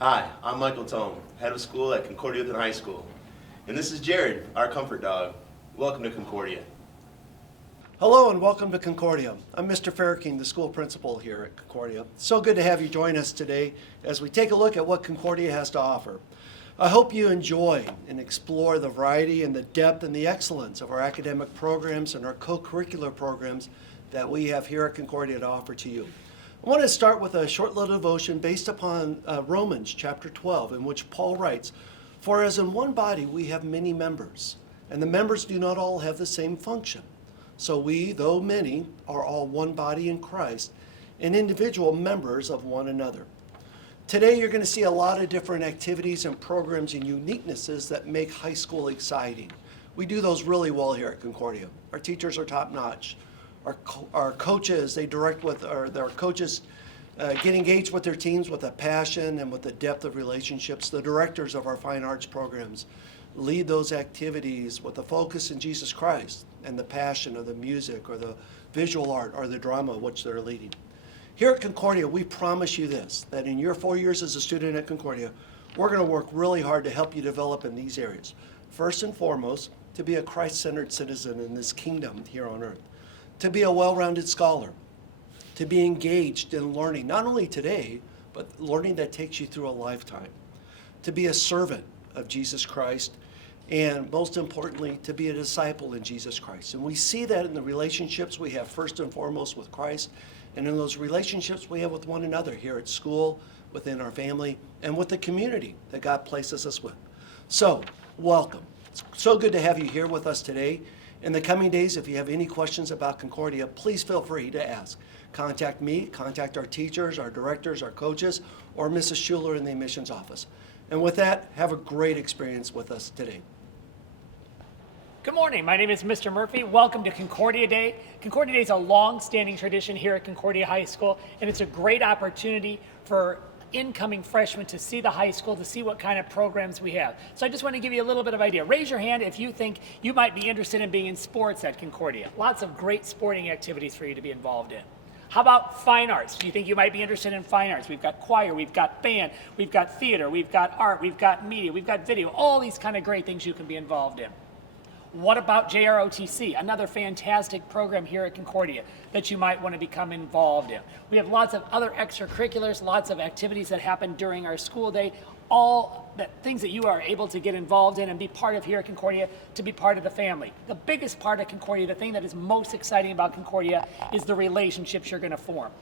Hi, I'm Michael Tome, head of school at Concordia Within High School. And this is Jared, our comfort dog. Welcome to Concordia. Hello and welcome to Concordia. I'm Mr. Farrakeen, the school principal here at Concordia. So good to have you join us today as we take a look at what Concordia has to offer. I hope you enjoy and explore the variety and the depth and the excellence of our academic programs and our co-curricular programs that we have here at Concordia to offer to you. I want to start with a short little devotion based upon Romans chapter 12, in which Paul writes, "For as in one body we have many members, and the members do not all have the same function. So we, though many, are all one body in Christ, and individual members of one another." Today you're going to see a lot of different activities and programs and uniquenesses that make high school exciting. We do those really well here at Concordia. Our teachers are top notch. Our coaches, they direct with, or their coaches get engaged with their teams with a passion and with a depth of relationships. The directors of our fine arts programs lead those activities with a focus in Jesus Christ and the passion of the music or the visual art or the drama which they're leading. Here at Concordia, we promise you this, that in your 4 years as a student at Concordia, we're going to work really hard to help you develop in these areas. First and foremost, to be a Christ-centered citizen in this kingdom here on earth. To be a well-rounded scholar, to be engaged in learning, not only today, but learning that takes you through a lifetime. To be a servant of Jesus Christ, and most importantly, to be a disciple in Jesus Christ. And we see that in the relationships we have first and foremost with Christ, and in those relationships we have with one another here at school, within our family, and with the community that God places us with. So, welcome. It's so good to have you here with us today. In the coming days, if you have any questions about Concordia, please feel free to ask. Contact me, contact our teachers, our directors, our coaches, or Mrs. Schuler in the admissions office. And with that, have a great experience with us today. Good morning. My name is Mr. Murphy. Welcome to Concordia Day. Concordia Day is a long-standing tradition here at Concordia High School, and it's a great opportunity for incoming freshmen to see the high school, to see what kind of programs we have. So I just want to give you a little bit of idea. Raise your hand if you think you might be interested in being in sports at Concordia. Lots of great sporting activities for you to be involved in. How about fine arts? Do you think you might be interested in fine arts? We've got choir, we've got band, we've got theater, we've got art, we've got media, we've got video, all these kind of great things you can be involved in. What about JROTC, another fantastic program here at Concordia that you might want to become involved in? We have lots of other extracurriculars, lots of activities that happen during our school day, all the things that you are able to get involved in and be part of here at Concordia, to be part of the family. The biggest part of Concordia, the thing that is most exciting about Concordia, is the relationships you're going to form.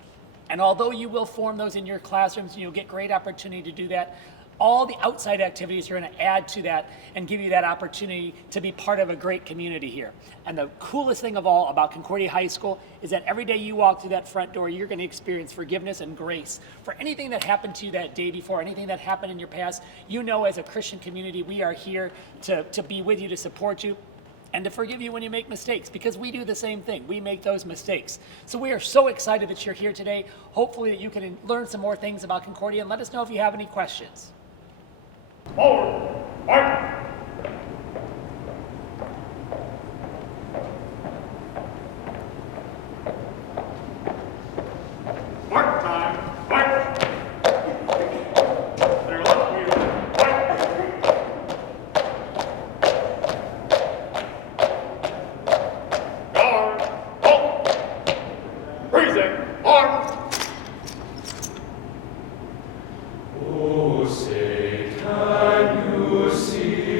And although you will form those in your classrooms, and you'll get great opportunity to do that, all the outside activities are going to add to that and give you that opportunity to be part of a great community here. And the coolest thing of all about Concordia High School is that every day you walk through that front door, you're going to experience forgiveness and grace for anything that happened to you that day before, anything that happened in your past. You know, as a Christian community, we are here to be with you, to support you, and to forgive you when you make mistakes, because we do the same thing. We make those mistakes. So we are so excited that you're here today. Hopefully that you can learn some more things about Concordia, and let us know if you have any questions. Forward, march! March time, march! Their left wheel, march! Guard, halt! Freezing, arms! Oh, say, can you see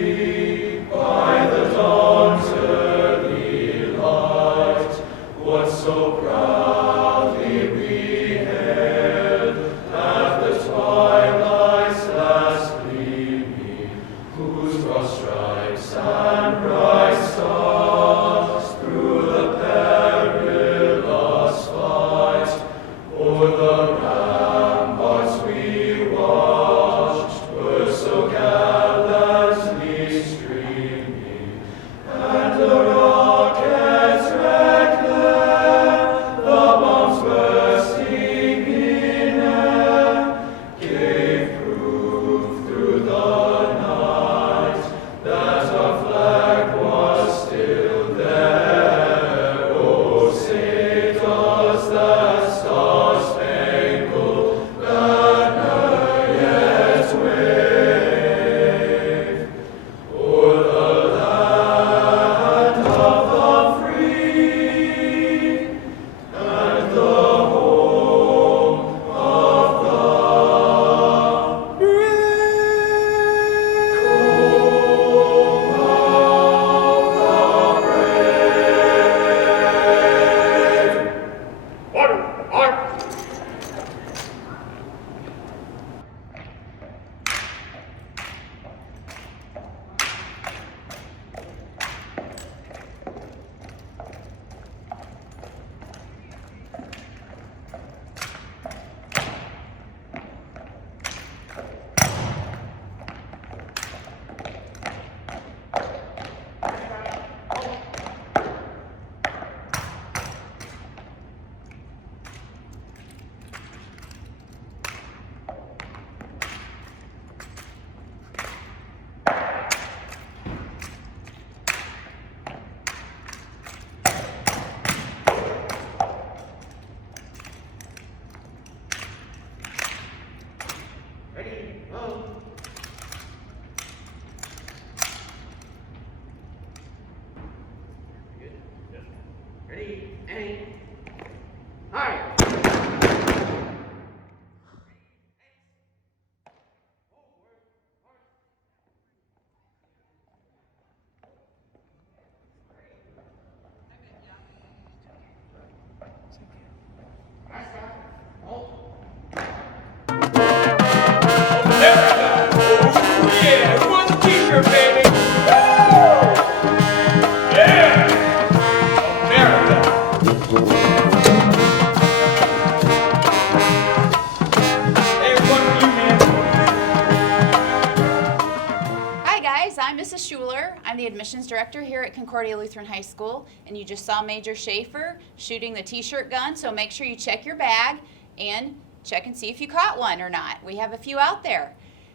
I'm Mrs. Schuler. I'm the admissions director here at Concordia Lutheran High School, and you just saw Major Schaefer shooting the t-shirt gun, so make sure you check your bag and check and see if you caught one or not. We have a few out there.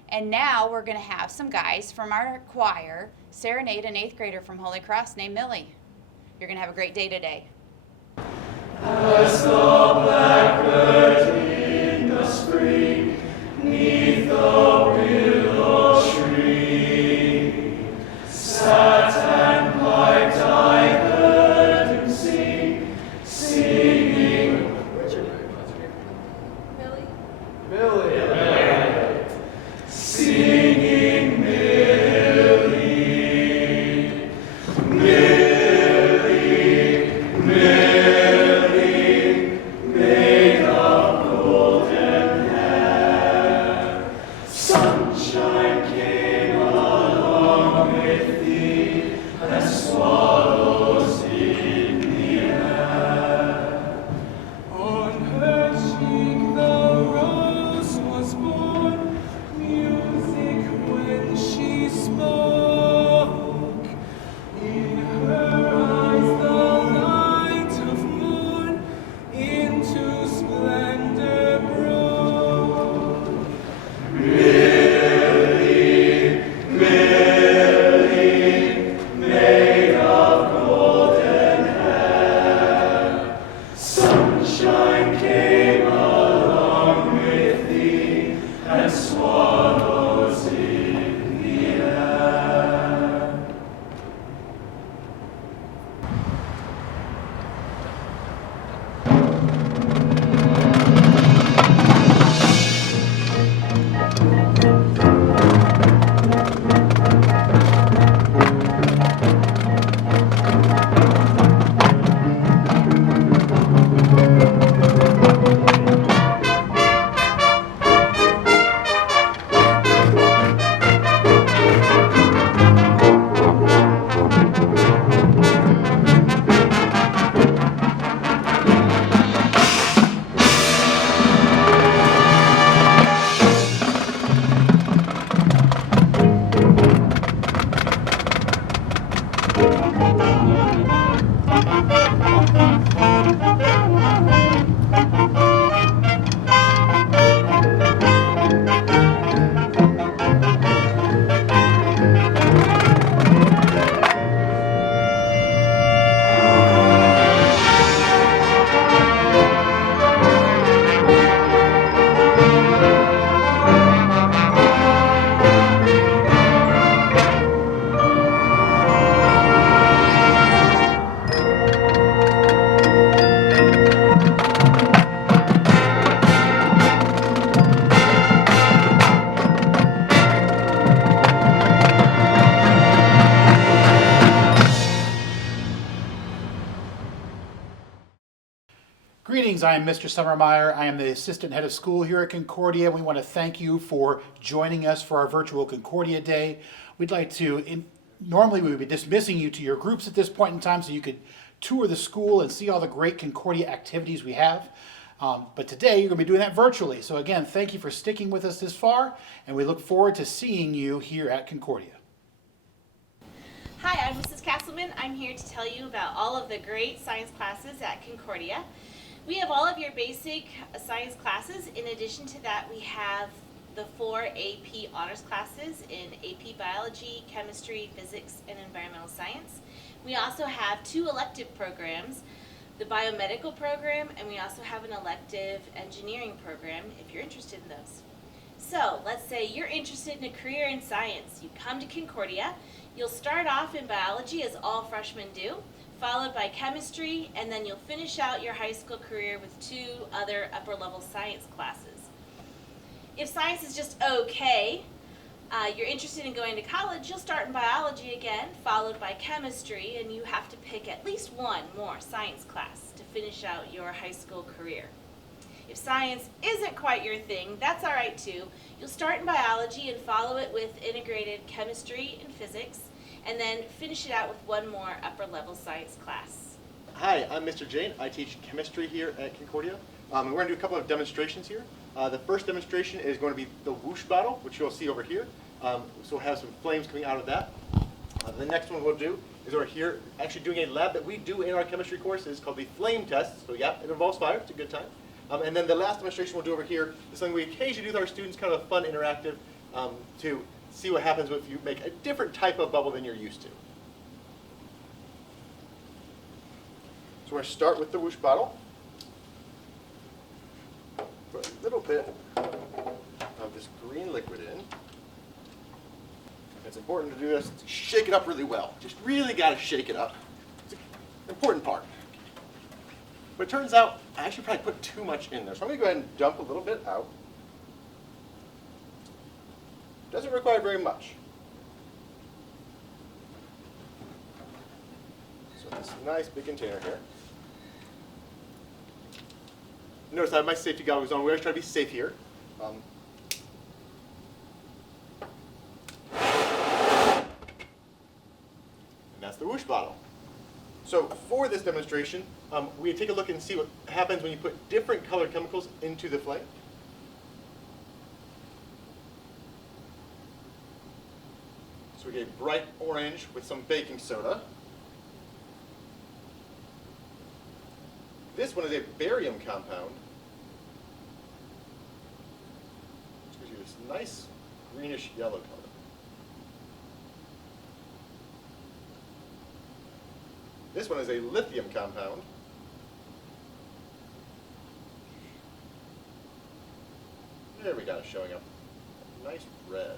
And now we're going to have some guys from our choir serenade an 8th grader from Holy Cross named Millie. You're going to have a great day today. As the blackbird in the spring, 'neath the willow tree, sat and piped, I heard him sing, singing. What's your name? Millie. Millie. Singing Millie, Millie, Millie, made of golden hair. Sunshine came along with thee, and swallows in the air. On her cheek the rose was born, music when she spoke. In her eyes the light of morn into splendor broke. Millie, Millie, made of golden hair. Sunshine came along with thee, and swallows in the air. Greetings, I am Mr. Summermeyer. I am the assistant head of school here at Concordia. We want to thank you for joining us for our Virtual Concordia Day. We'd like to, normally we would be dismissing you to your groups at this point in time so you could tour the school and see all the great Concordia activities we have. But today you're going to be doing that virtually. So again, thank you for sticking with us this far, and we look forward to seeing you here at Concordia. Hi, I'm Mrs. Castleman. I'm here to tell you about all of the great science classes at Concordia. We have all of your basic science classes. In addition to that, we have the 4 AP honors classes in AP Biology, Chemistry, Physics, and Environmental Science. We also have 2 elective programs, the Biomedical program, and we also have an elective engineering program if you're interested in those. So let's say you're interested in a career in science. You come to Concordia. You'll start off in biology, as all freshmen do, followed by chemistry, and then you'll finish out your high school career with 2 other upper level science classes. If science is just okay, you're interested in going to college, you'll start in biology again, followed by chemistry, and you have to pick at least 1 more science class to finish out your high school career. If science isn't quite your thing, that's all right too. You'll start in biology and follow it with integrated chemistry and physics, and then finish it out with 1 more upper level science class. Hi, I'm Mr. Jane. I teach chemistry here at Concordia. We're going to do a couple of demonstrations here. The first demonstration is going to be the whoosh bottle, which you'll see over here. So we'll have some flames coming out of that. The next one we'll do is over here, actually doing a lab that we do in our chemistry courses called the flame test. So yeah, it involves fire, it's a good time. And then the last demonstration we'll do over here is something we occasionally do with our students, kind of a fun interactive to see what happens if you make a different type of bubble than you're used to. So we're going to start with the whoosh bottle. Put a little bit of this green liquid in. It's important to do this, to shake it up really well. Just really got to shake it up. It's an important part. But it turns out I actually probably put too much in there. So I'm going to go ahead and dump a little bit out. Doesn't require very much. So this nice big container here. Notice I have my safety goggles on. We always try to be safe here. And that's the whoosh bottle. So for this demonstration, we take a look and see what happens when you put different colored chemicals into the flame. So we get bright orange with some baking soda. This one is a barium compound. Which gives you this nice greenish yellow color. This one is a lithium compound. There we got it showing up. Nice red.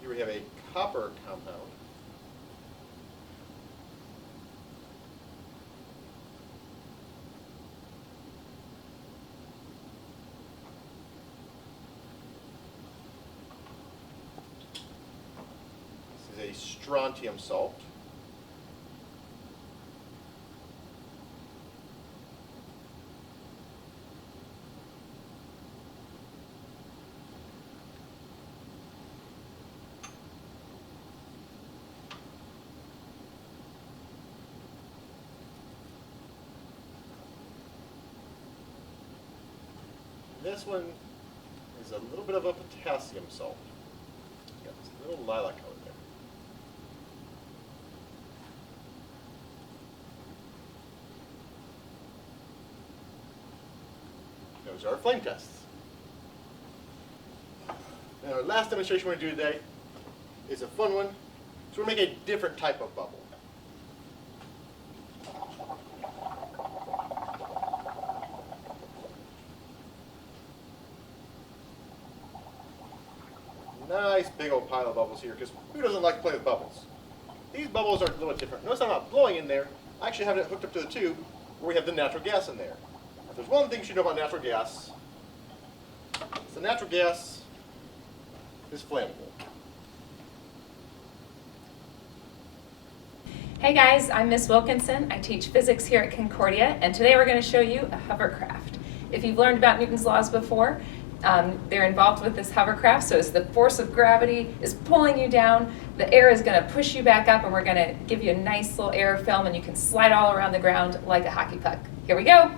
Here we have a copper compound. This is a strontium salt. This one is a little bit of a potassium salt. Got this little lilac color there. Those are our flame tests. And our last demonstration we're going to do today is a fun one. So we're going to make a different type of bubble. Nice big old pile of bubbles here, because who doesn't like to play with bubbles? These bubbles are a little different. Notice I'm not blowing in there. I actually have it hooked up to the tube where we have the natural gas in there. If there's one thing you should know about natural gas, it's the natural gas is flammable. Hey guys, I'm Miss Wilkinson. I teach physics here at Concordia, and today we're going to show you a hovercraft. If you've learned about Newton's laws before, they're involved with this hovercraft, so as the force of gravity is pulling you down, the air is going to push you back up, and we're going to give you a nice little air film, and you can slide all around the ground like a hockey puck. Here we go.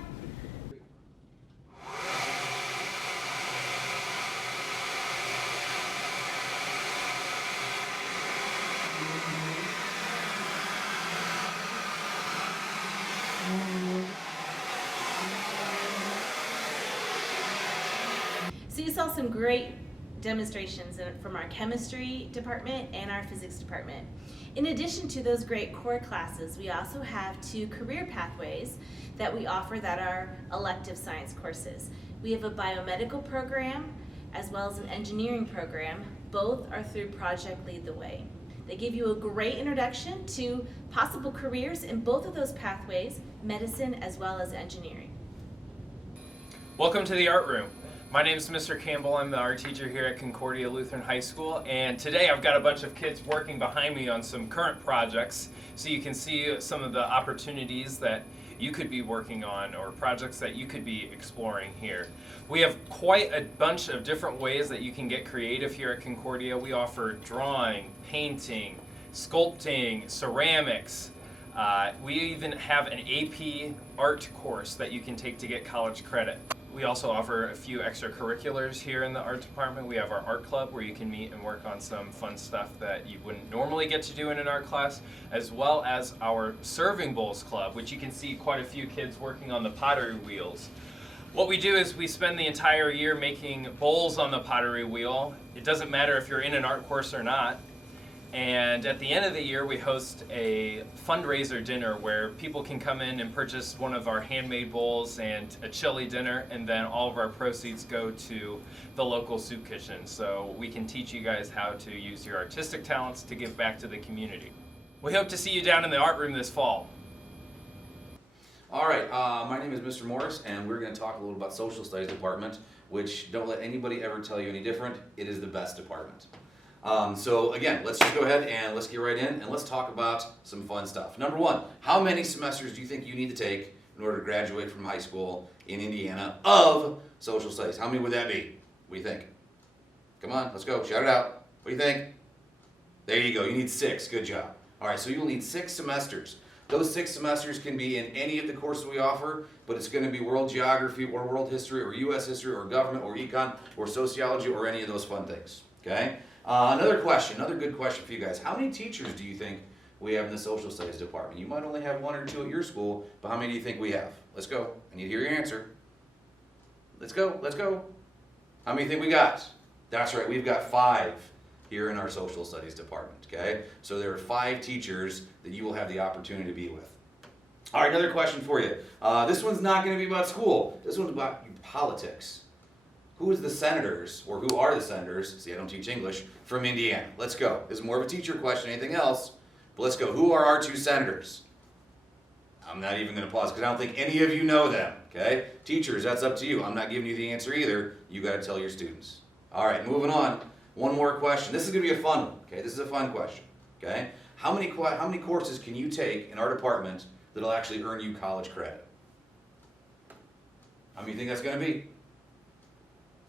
So you saw some great demonstrations from our chemistry department and our physics department. In addition to those great core classes, we also have 2 career pathways that we offer that are elective science courses. We have a biomedical program as well as an engineering program. Both are through Project Lead the Way. They give you a great introduction to possible careers in both of those pathways, medicine as well as engineering. Welcome to the art room. My name is Mr. Campbell. I'm the art teacher here at Concordia Lutheran High School, and today I've got a bunch of kids working behind me on some current projects, so you can see some of the opportunities that you could be working on or projects that you could be exploring here. We have quite a bunch of different ways that you can get creative here at Concordia. We offer drawing, painting, sculpting, ceramics. We even have an AP art course that you can take to get college credit. We also offer a few extracurriculars here in the art department. We have our art club where you can meet and work on some fun stuff that you wouldn't normally get to do in an art class, as well as our serving bowls club, which you can see quite a few kids working on the pottery wheels. What we do is we spend the entire year making bowls on the pottery wheel. It doesn't matter if you're in an art course or not. And at the end of the year, we host a fundraiser dinner where people can come in and purchase one of our handmade bowls and a chili dinner, and then all of our proceeds go to the local soup kitchen. So we can teach you guys how to use your artistic talents to give back to the community. We hope to see you down in the art room this fall. All right, my name is Mr. Morris, and we're going to talk a little about Social Studies Department, which don't let anybody ever tell you any different. It is the best department. So again, let's just go ahead and let's get right in and let's talk about some fun stuff. Number one, how many semesters do you think you need to take in order to graduate from high school in Indiana of social studies? How many would that be? What do you think? Come on, let's go, shout it out. What do you think? There you go, you need 6, good job. All right, so you'll need 6 semesters. Those 6 semesters can be in any of the courses we offer, but it's going to be world geography or world history or U.S. history or government or econ or sociology or any of those fun things, okay? Another good question for you guys. How many teachers do you think we have in the social studies department? You might only have 1 or 2 at your school, but how many do you think we have? Let's go. I need to hear your answer. Let's go, let's go. How many do you think we got? That's right, we've got 5 here in our social studies department, okay? So there are 5 teachers that you will have the opportunity to be with. All right, another question for you. This one's not going to be about school. This one's about politics. Who is the senators, or who are the senators, see I don't teach English, from Indiana? Let's go. This is more of a teacher question than anything else, but let's go. Who are our 2 senators? I'm not even going to pause because I don't think any of you know them, okay? Teachers, that's up to you. I'm not giving you the answer either. You got to tell your students. All right, moving on. One more question. This is going to be a fun one, okay? This is a fun question, okay? How many courses can you take in our department that'll actually earn you college credit? How many do you think that's going to be?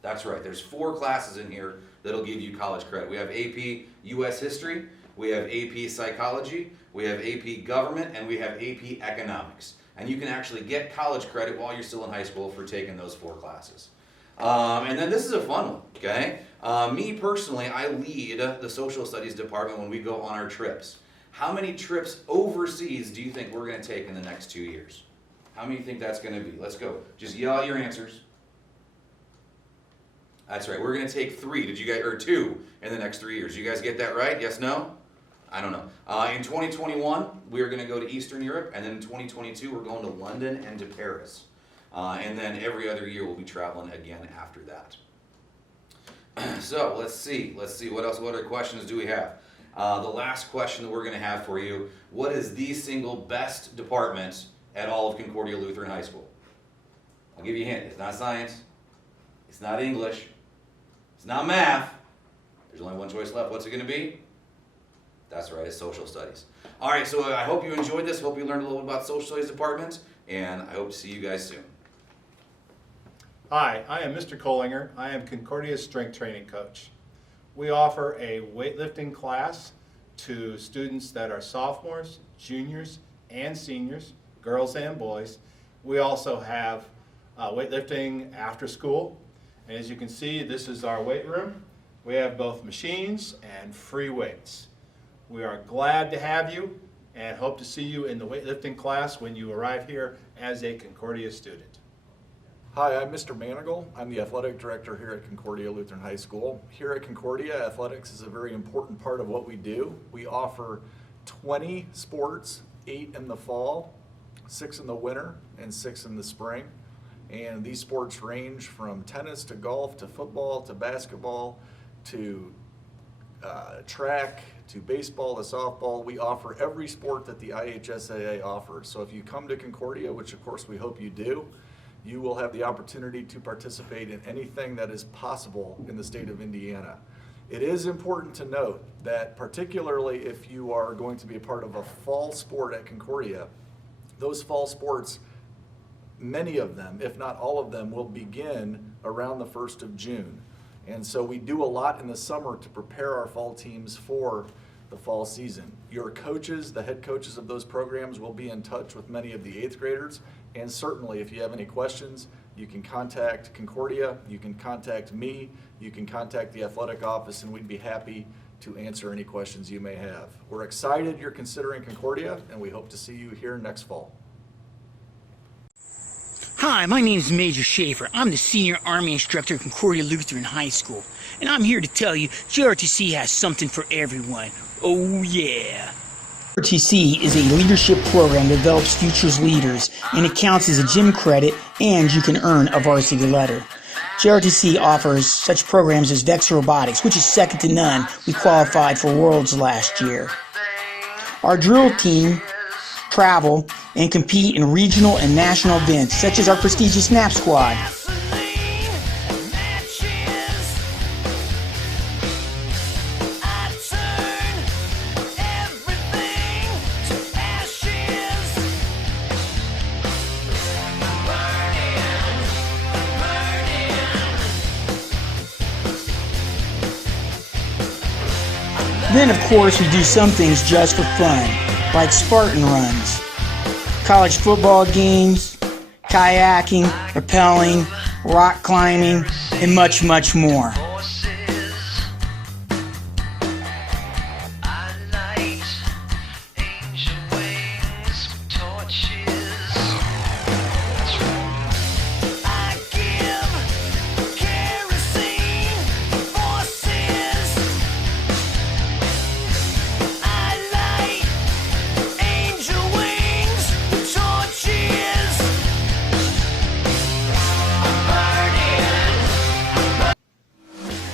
That's right, there's 4 classes in here that'll give you college credit. We have AP US History, we have AP Psychology, we have AP Government, and we have AP Economics. And you can actually get college credit while you're still in high school for taking those 4 classes. And then this is a fun one, okay? Me personally, I lead the Social Studies Department when we go on our trips. How many trips overseas do you think we're going to take in the next 2 years? How many do you think that's going to be? Let's go. Just yell out your answers. That's right, we're going to take 3, or 2 in the next 3 years. You guys get that right? Yes, no? I don't know. In 2021, we are going to go to Eastern Europe, and then in 2022, we're going to London and to Paris. And then every other year, we'll be traveling again after that. So, let's see, what else, what other questions do we have? The last question that we're going to have for you, what is the single best department at all of Concordia Lutheran High School? I'll give you a hint, it's not science, it's not English, it's not math. There's only one choice left. What's it going to be? That's right, it's social studies. All right, so I hope you enjoyed this. Hope you learned a little bit about social studies department, and I hope to see you guys soon. Hi, I am Mr. Kohlinger. I am Concordia's strength training coach. We offer a weightlifting class to students that are sophomores, juniors, and seniors, girls and boys. We also have weightlifting after school. And as you can see, this is our weight room. We have both machines and free weights. We are glad to have you and hope to see you in the weightlifting class when you arrive here as a Concordia student. Hi, I'm Mr. Manigal. I'm the athletic director here at Concordia Lutheran High School. Here at Concordia, athletics is a very important part of what we do. We offer 20 sports, 8 in the fall, 6 in the winter, and 6 in the spring. And these sports range from tennis to golf to football to basketball to track to baseball to softball. We offer every sport that the IHSAA offers. So if you come to Concordia, which of course we hope you do, you will have the opportunity to participate in anything that is possible in the state of Indiana. It is important to note that particularly if you are going to be a part of a fall sport at Concordia, those fall sports, many of them, if not all of them, will begin around the 1st of June. And so we do a lot in the summer to prepare our fall teams for the fall season. Your coaches, the head coaches of those programs, will be in touch with many of the 8th graders. And certainly if you have any questions, you can contact Concordia, you can contact me, you can contact the athletic office, and we'd be happy to answer any questions you may have. We're excited you're considering Concordia, and we hope to see you here next fall. Hi, my name is Major Schaefer. I'm the senior Army instructor at Concordia Lutheran High School, and I'm here to tell you JRTC has something for everyone. Oh yeah! JRTC is a leadership program that develops futures leaders, and it counts as a gym credit, and you can earn a varsity letter. JRTC offers such programs as Vex Robotics, which is second to none. We qualified for Worlds last year. Our drill team travel and compete in regional and national events, such as our prestigious Snap Squad. Then, of course, we do some things just for fun, like Spartan runs, college football games, kayaking, rappelling, rock climbing, and much, much more.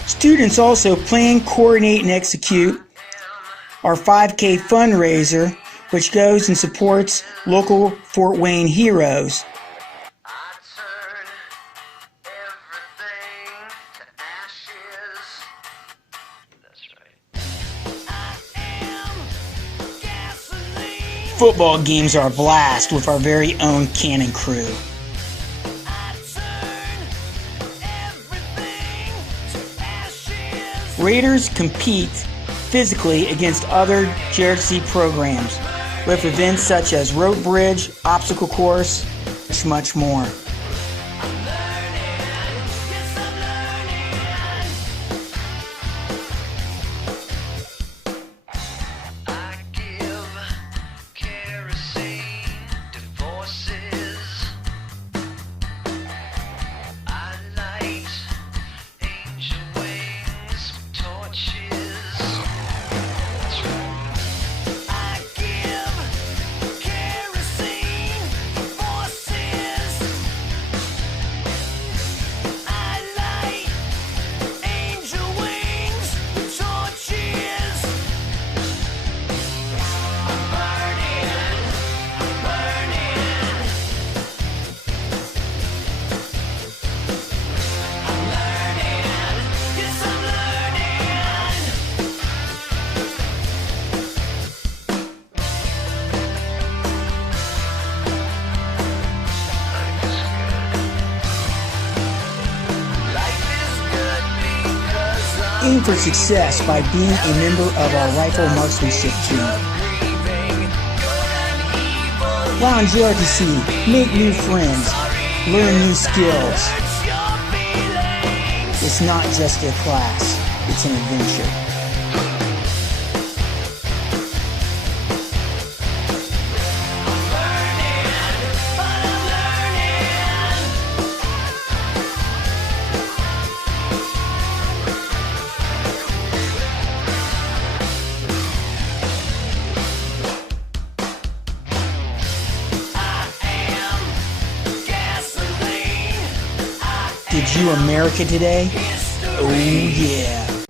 Students also plan, coordinate, and execute our 5K fundraiser, which goes and supports local Fort Wayne heroes. Football games are a blast with our very own cannon crew. Raiders compete physically against other JRTC programs with events such as rope bridge, obstacle course, and much more. Aim for success by being a member of our rifle marksmanship team. While in JRTC, make new friends, learn new skills. It's not just a class, it's an adventure. Did you America today? Oh yeah.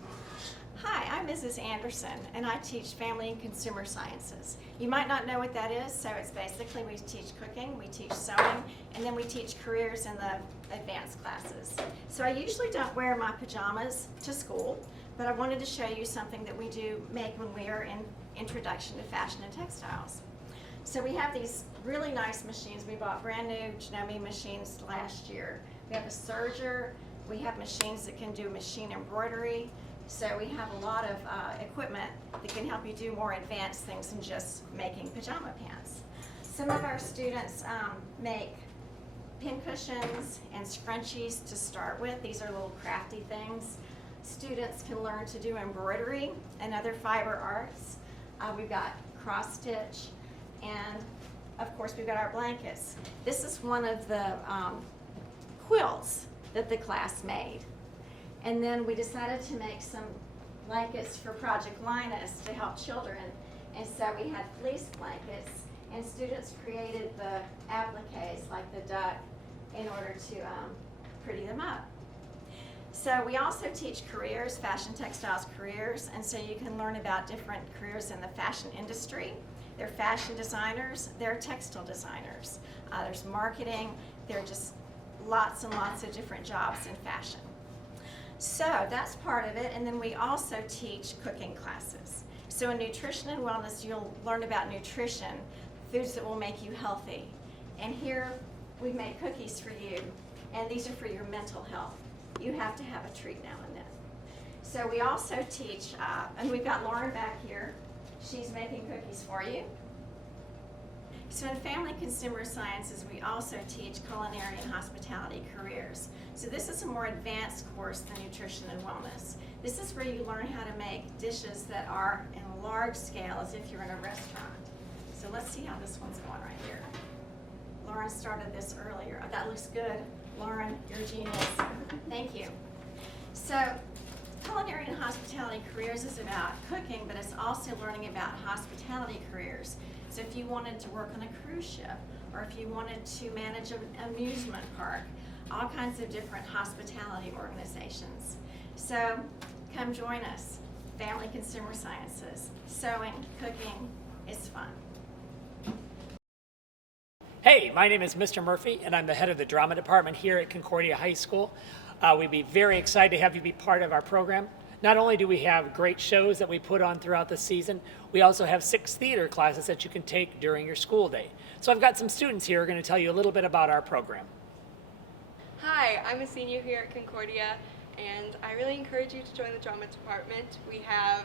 Hi, I'm Mrs. Anderson, and I teach Family and Consumer Sciences. You might not know what that is, so it's basically we teach cooking, we teach sewing, and then we teach careers in the advanced classes. So I usually don't wear my pajamas to school, but I wanted to show you something that we do make when we are in Introduction to Fashion and Textiles. So we have these really nice machines. We bought brand new Janome machines last year. We have a serger, we have machines that can do machine embroidery, so we have a lot of equipment that can help you do more advanced things than just making pajama pants. Some of our students make pin cushions and scrunchies to start with. These are little crafty things. Students can learn to do embroidery and other fiber arts. We've got cross stitch, and of course we've got our blankets. This is one of the quilts that the class made. And then we decided to make some blankets for Project Linus to help children. And so we had fleece blankets, and students created the appliques like the duck in order to pretty them up. So we also teach careers, fashion textiles careers, and so you can learn about different careers in the fashion industry. There are fashion designers, there are textile designers, there's marketing, there are just lots and lots of different jobs in fashion. So that's part of it, and then we also teach cooking classes. So in nutrition and wellness, you'll learn about nutrition, foods that will make you healthy. And here we've made cookies for you, and these are for your mental health. You have to have a treat now and then. So we also teach, and we've got Lauren back here. She's making cookies for you. So in family consumer sciences, we also teach culinary and hospitality careers. So this is a more advanced course than nutrition and wellness. This is where you learn how to make dishes that are in a large scale as if you're in a restaurant. So let's see how this one's going right here. Lauren started this earlier. Oh, that looks good. Lauren, you're a genius. Thank you. So culinary and hospitality careers is about cooking, but it's also learning about hospitality careers. So if you wanted to work on a cruise ship, or if you wanted to manage an amusement park, all kinds of different hospitality organizations. So come join us. Family Consumer Sciences. Sewing, cooking is fun. Hey, my name is Mr. Murphy, and I'm the head of the drama department here at Concordia High School. We'd be very excited to have you be part of our program. Not only do we have great shows that we put on throughout the season, we also have 6 theater classes that you can take during your school day. So I've got some students here who are going to tell you a little bit about our program. Hi, I'm a senior here at Concordia, and I really encourage you to join the drama department. We have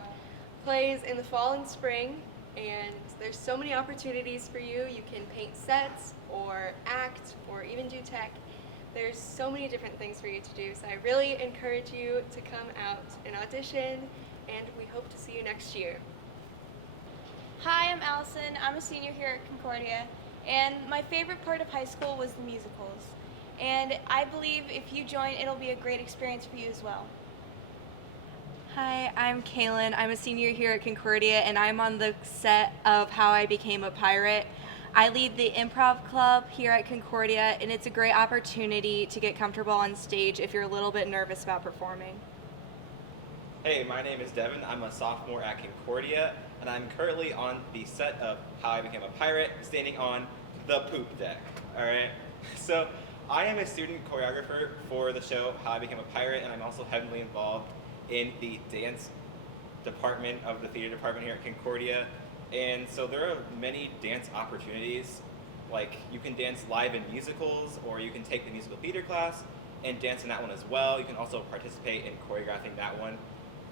plays in the fall and spring, and there's so many opportunities for you. You can paint sets, or act, or even do tech. There's so many different things for you to do, so I really encourage you to come out and audition, and we hope to see you next year. Hi, I'm Allison. I'm a senior here at Concordia, and my favorite part of high school was the musicals. And I believe if you join, it'll be a great experience for you as well. Hi, I'm Kaylin. I'm a senior here at Concordia, and I'm on the set of How I Became a Pirate. I lead the improv club here at Concordia, and it's a great opportunity to get comfortable on stage if you're a little bit nervous about performing. Hey, my name is Devin. I'm a sophomore at Concordia, and I'm currently on the set of How I Became a Pirate, standing on the poop deck. All right. So I am a student choreographer for the show How I Became a Pirate, and I'm also heavily involved in the dance department of the theater department here at Concordia. And so there are many dance opportunities. Like, you can dance live in musicals, or you can take the musical theater class and dance in that one as well. You can also participate in choreographing that one.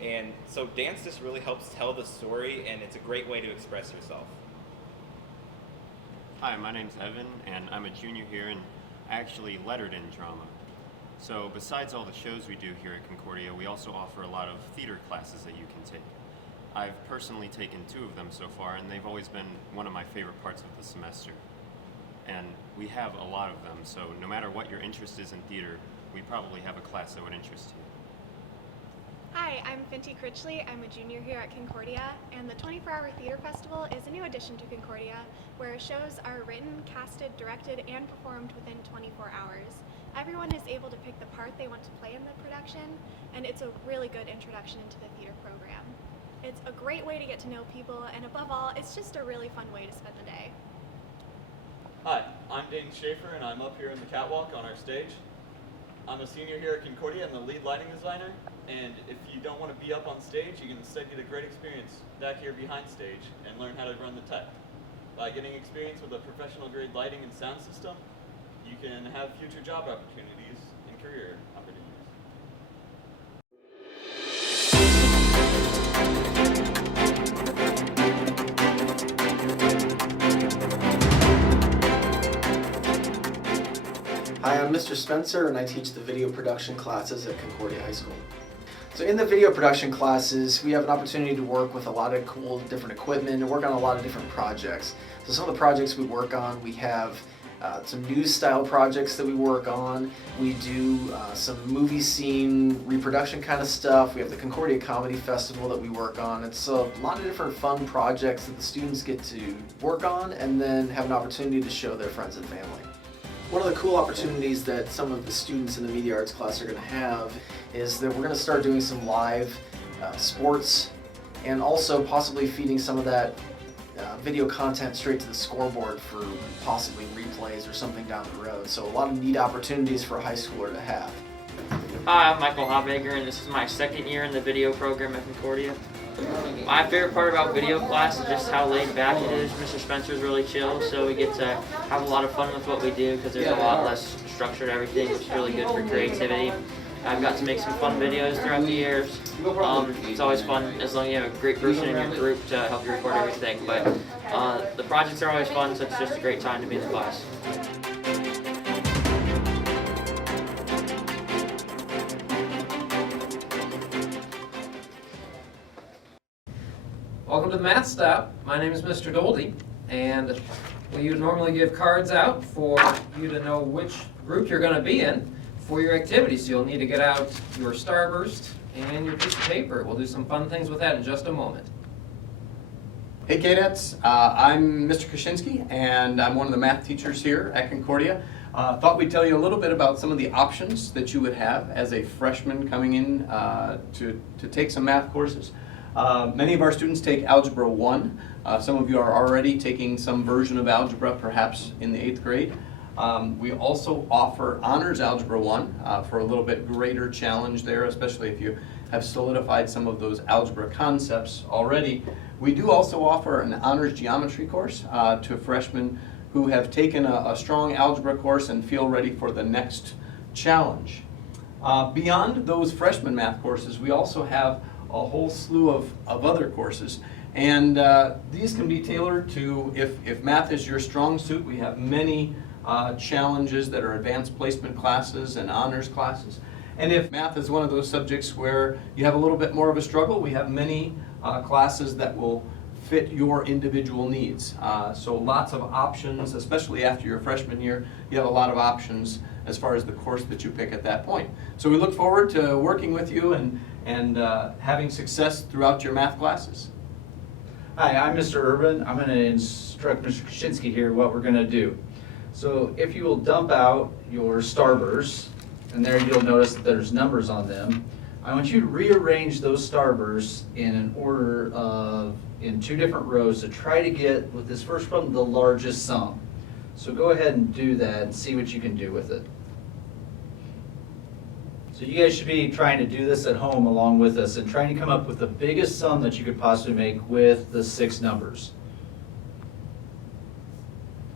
And so dance just really helps tell the story, and it's a great way to express yourself. Hi, my name's Evan, and I'm a junior here, and I actually lettered in drama. So besides all the shows we do here at Concordia, we also offer a lot of theater classes that you can take. I've personally taken 2 of them so far, and they've always been one of my favorite parts of the semester. And we have a lot of them, so no matter what your interest is in theater, we probably have a class that would interest you. Hi, I'm Finty Critchley. I'm a junior here at Concordia, and the 24-Hour Theater Festival is a new addition to Concordia, where shows are written, casted, directed, and performed within 24 hours. Everyone is able to pick the part they want to play in the production, and it's a really good introduction into the theater program. It's a great way to get to know people, and above all, it's just a really fun way to spend the day. Hi, I'm Dane Schaefer, and I'm up here in the catwalk on our stage. I'm a senior here at Concordia. I'm the lead lighting designer, and if you don't want to be up on stage, you can instead get a great experience back here behind stage and learn how to run the tech. By getting experience with a professional grade lighting and sound system, you can have future job opportunities and career opportunities. Hi, I'm Mr. Spencer and I teach the video production classes at Concordia High School. So in the video production classes, we have an opportunity to work with a lot of cool different equipment and work on a lot of different projects. So some of the projects we work on, we have some news style projects that we work on. We do some movie scene reproduction kind of stuff. We have the Concordia Comedy Festival that we work on. It's a lot of different fun projects that the students get to work on and then have an opportunity to show their friends and family. One of the cool opportunities that some of the students in the media arts class are going to have is that we're going to start doing some live sports and also possibly feeding some of that video content straight to the scoreboard for possibly replays or something down the road. So a lot of neat opportunities for a high schooler to have. Hi, I'm Michael Hobbaker, and this is my second year in the video program at Concordia. My favorite part about video class is just how laid back it is. Mr. Spencer's really chill, so we get to have a lot of fun with what we do because there's a lot less structure to everything, which is really good for creativity. I've got to make some fun videos throughout the years. It's always fun as long as you have a great person in your group to help you record everything. But the projects are always fun, so it's just a great time to be in the class. Welcome to the Math Stop. My name is Mr. Doldy, and we normally give cards out for you to know which group you're going to be in for your activities. So you'll need to get out your Starburst and your piece of paper. We'll do some fun things with that in just a moment. Hey Cadets, I'm Mr. Krasinski and I'm one of the math teachers here at Concordia. Thought we'd tell you a little bit about some of the options that you would have as a freshman coming in to take some math courses. Many of our students take Algebra 1. Some of you are already taking some version of algebra, perhaps in the 8th grade. We also offer Honors Algebra 1 for a little bit greater challenge there, especially if you have solidified some of those algebra concepts already. We do also offer an Honors Geometry course to freshmen who have taken a strong algebra course and feel ready for the next challenge. Beyond those freshman math courses, we also have a whole slew of other courses. And these can be tailored to, if math is your strong suit, we have many challenges that are advanced placement classes and honors classes. And if math is one of those subjects where you have a little bit more of a struggle, we have many classes that will fit your individual needs. So lots of options, especially after your freshman year, you have a lot of options as far as the course that you pick at that point. So we look forward to working with you and having success throughout your math classes. Hi, I'm Mr. Urban. I'm going to instruct Mr. Krasinski here what we're going to do. So if you will dump out your Starbursts, and there you'll notice that there's numbers on them, I want you to rearrange those Starbursts in an order of, in 2 different rows to try to get, with this first one, the largest sum. So go ahead and do that and see what you can do with it. So you guys should be trying to do this at home along with us and trying to come up with the biggest sum that you could possibly make with the 6 numbers.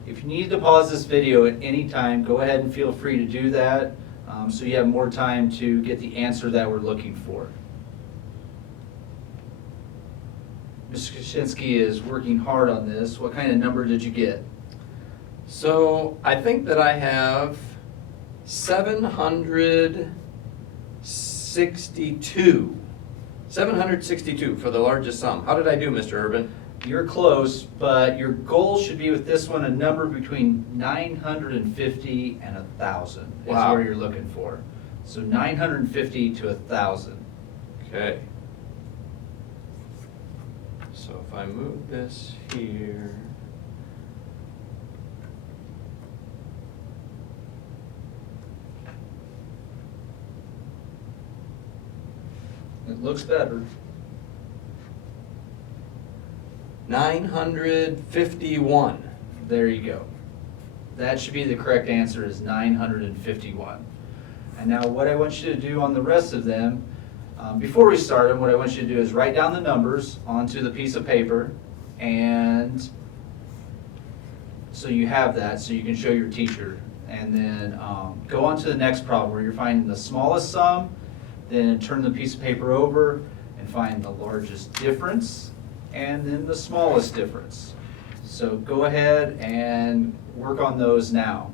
If you need to pause this video at any time, go ahead and feel free to do that so you have more time to get the answer that we're looking for. Mr. Krasinski is working hard on this. What kind of number did you get? So I think that I have 762. 762 for the largest sum. How did I do, Mr. Urban? You're close, but your goal should be with this one a number between 950 and 1,000 is Wow. where you're looking for. So 950 to 1,000. Okay. So if I move this here. It looks better. 951. There you go. That should be the correct answer, is 951. And now what I want you to do on the rest of them, before we start them, what I want you to do is write down the numbers onto the piece of paper, and so you have that so you can show your teacher. And then go on to the next problem where you're finding the smallest sum, then turn the piece of paper over and find the largest difference, and then the smallest difference. So go ahead and work on those now.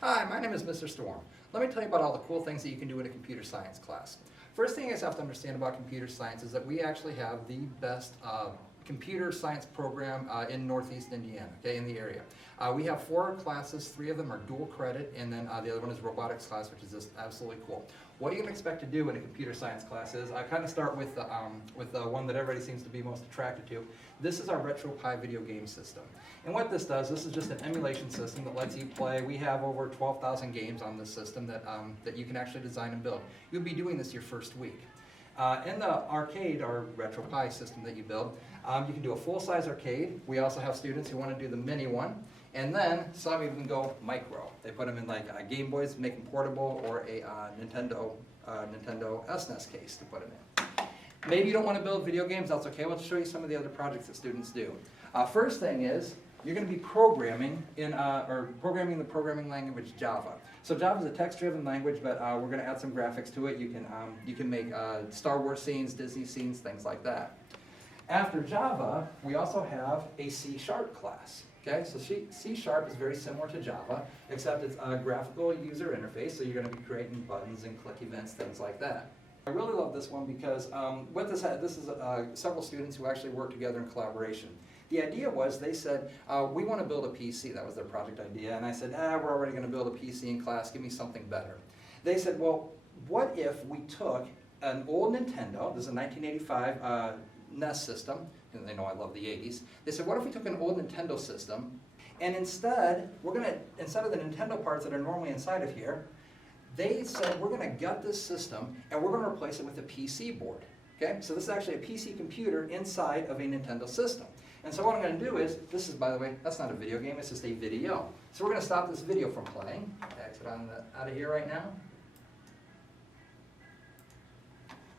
Hi, my name is Mr. Storm. Let me tell you about all the cool things that you can do in a computer science class. First thing you guys have to understand about computer science is that we actually have the best computer science program in Northeast Indiana, okay, in the area. We have 4 classes, 3 of them are dual credit, and then the other one is robotics class, which is just absolutely cool. What you can expect to do in a computer science class is, I kind of start with the one that everybody seems to be most attracted to. This is our RetroPie video game system. And what this does, this is just an emulation system that lets you play. We have over 12,000 games on this system that, that you can actually design and build. You'll be doing this your first week. In the arcade, or RetroPie system that you build, you can do a full-size arcade. We also have students who want to do the mini one. And then some even go micro. They put them in like Game Boys, make them portable, or a Nintendo SNES case to put them in. Maybe you don't want to build video games, that's okay. We'll show you some of the other projects that students do. First thing is, you're going to be programming in, or programming the programming language Java. So Java is a text-driven language, but we're going to add some graphics to it. You can make Star Wars scenes, Disney scenes, things like that. After Java, we also have a C# class. Okay, so C# is very similar to Java, except it's a graphical user interface, so you're going to be creating buttons and click events, things like that. I really love this one because what this is several students who actually work together in collaboration. The idea was, they said, we want to build a PC. That was their project idea. And I said, we're already going to build a PC in class. Give me something better. They said, well, what if we took an old Nintendo, this is a 1985 NES system, and they know I love the 80s. They said, what if we took an old Nintendo system, and instead of the Nintendo parts that are normally inside of here, they said, we're going to gut this system, and we're going to replace it with a PC board. Okay, so this is actually a PC computer inside of a Nintendo system. And so what I'm going to do is, this is, by the way, that's not a video game, it's just a video. So we're going to stop this video from playing. Exit out of here right now.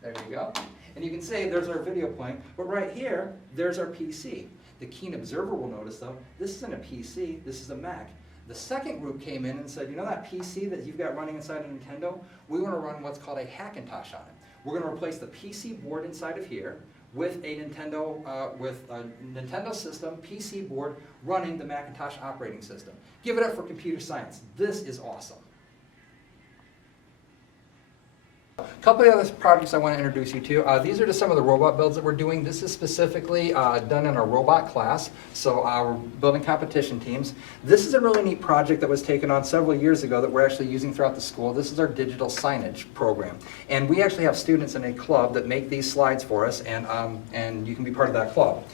There you go. And you can see there's our video playing, but right here, there's our PC. The keen observer will notice though, this isn't a PC, this is a Mac. The second group came in and said, you know that PC that you've got running inside a Nintendo? We want to run what's called a Hackintosh on it. We're going to replace the PC board inside of here with a Nintendo system, PC board, running the Macintosh operating system. Give it up for computer science. This is awesome. A couple of other projects I want to introduce you to. These are just some of the robot builds that we're doing. This is specifically done in our robot class, so we're building competition teams. This is a really neat project that was taken on several years ago that we're actually using throughout the school. This is our digital signage program. And we actually have students in a club that make these slides for us, and you can be part of that club.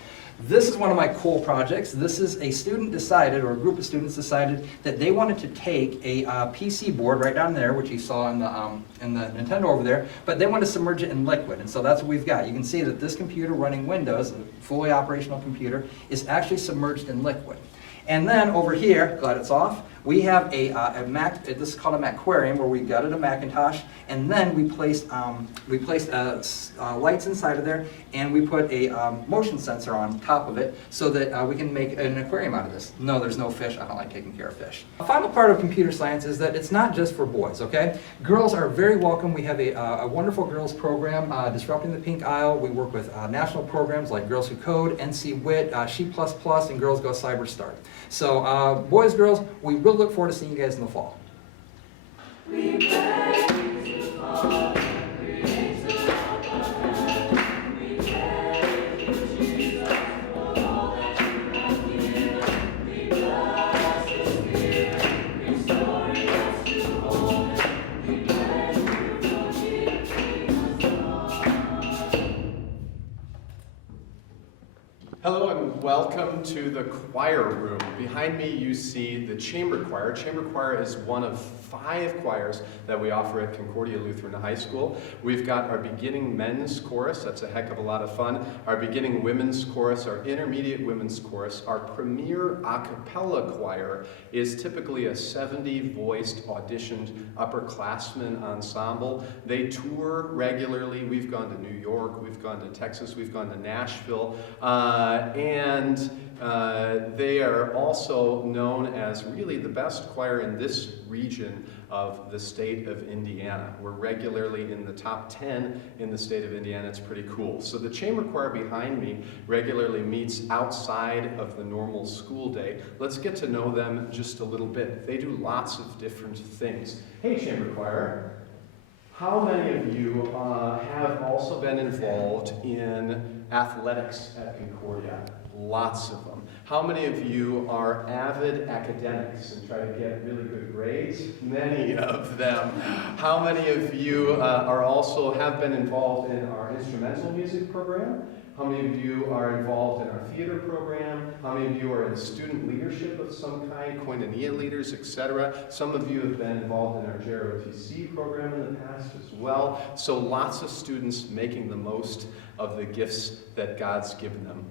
This is one of my cool projects. This is a student decided, or a group of students decided, that they wanted to take a PC board right down there, which you saw in the Nintendo over there, but they want to submerge it in liquid. And so that's what we've got. You can see that this computer running Windows, a fully operational computer, is actually submerged in liquid. And then over here, glad it's off, we have a Mac, this is called a Macquarium, where we gutted a Macintosh, and then we placed lights inside of there, and we put a motion sensor on top of it so that we can make an aquarium out of this. No, there's no fish. I don't like taking care of fish. The final part of computer science is that it's not just for boys, okay? Girls are very welcome. We have a wonderful girls program, Disrupting the Pink Aisle. We work with national programs like Girls Who Code, NC WIT, She++, and Girls Go CyberStart. So boys, girls, we really look forward to seeing you guys in the fall. Hello and welcome to the choir room. Behind me you see the chamber choir. Chamber choir is one of 5 choirs that we offer at Concordia Lutheran High School. We've got our beginning men's chorus, that's a heck of a lot of fun, our beginning women's chorus, our intermediate women's chorus. Our premier a cappella choir is typically a 70-voiced auditioned upperclassmen ensemble. They tour regularly. We've gone to New York, we've gone to Texas, we've gone to Nashville, and they are also known as really the best choir in this region of the state of Indiana. We're regularly in the top 10 in the state of Indiana. It's pretty cool. So the chamber choir behind me regularly meets outside of the normal school day. Let's get to know them just a little bit. They do lots of different things. Hey, chamber choir. How many of you have also been involved in athletics at Concordia? Lots of them. How many of you are avid academics and try to get really good grades? Many of them. How many of you have been involved in our instrumental music program? How many of you are involved in our theater program? How many of you are in student leadership of some kind, koinonia leaders, etc.? Some of you have been involved in our JROTC program in the past as well. So lots of students making the most of the gifts that God's given them.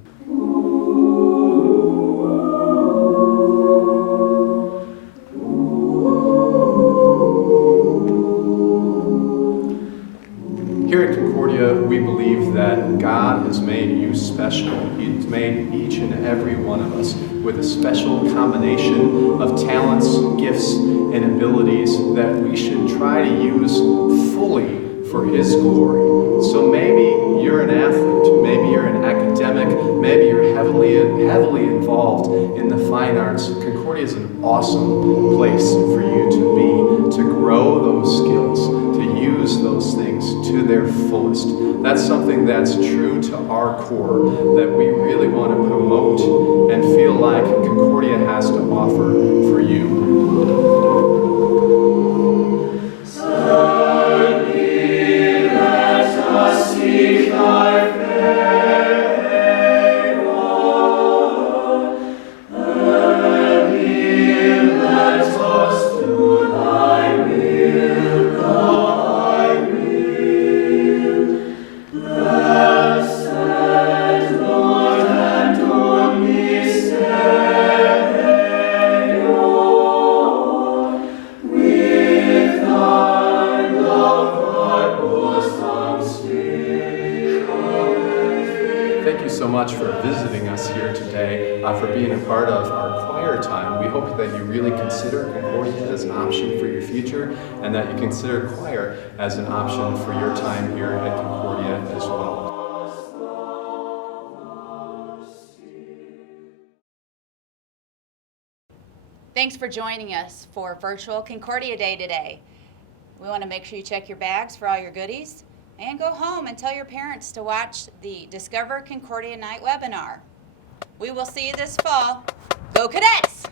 Here at Concordia, we believe that God has made you special. He's made each and every one of us with a special combination of talents, gifts, and abilities that we should try to use fully for His glory. So maybe you're an athlete, maybe you're an academic, maybe you're heavily involved in the fine arts. Concordia is an awesome place for you to be, to grow those skills, to use those things to their fullest. That's something that's true to our core, that we really want to promote and feel like Concordia has to offer for you. For visiting us here today, for being a part of our choir time. We hope that you really consider Concordia as an option for your future, and that you consider choir as an option for your time here at Concordia as well. Thanks for joining us for Virtual Concordia Day today. We want to make sure you check your bags for all your goodies, and go home and tell your parents to watch the Discover Concordia Night webinar. We will see you this fall. Go Cadets!